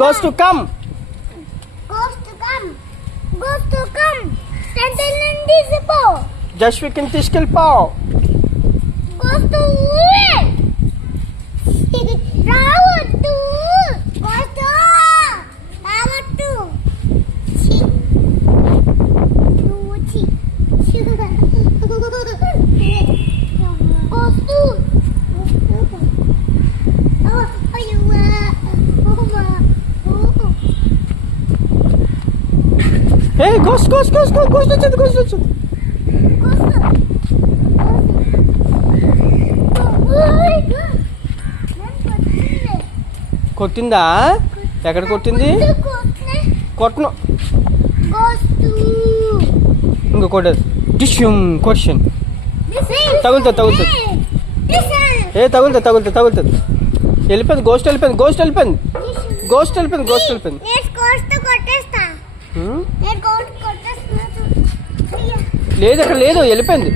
Ghost to come. Ghost to come. Ghost to come. Sentinel Zipo. Jashwikin తీసుకెళ్ళిపో. Ghost to win. రావద్దు. Ghost రావద్దు. చి. చి. Ghost to. Hey, ghost వచ్చింది. కొట్టిందా? ఎక్కడ కొట్టింది? కొట్టను. ఇంకో కొట్టదు. డిష్యూమ్ క్వశ్చన్ తగులుతుంది. ఏ తగులుతుంది. వెళ్ళిపోయింది. గోస్ట్ వెళ్ళిపోయింది. లేదు, అక్కడ లేదు, వెళ్ళిపోయింది.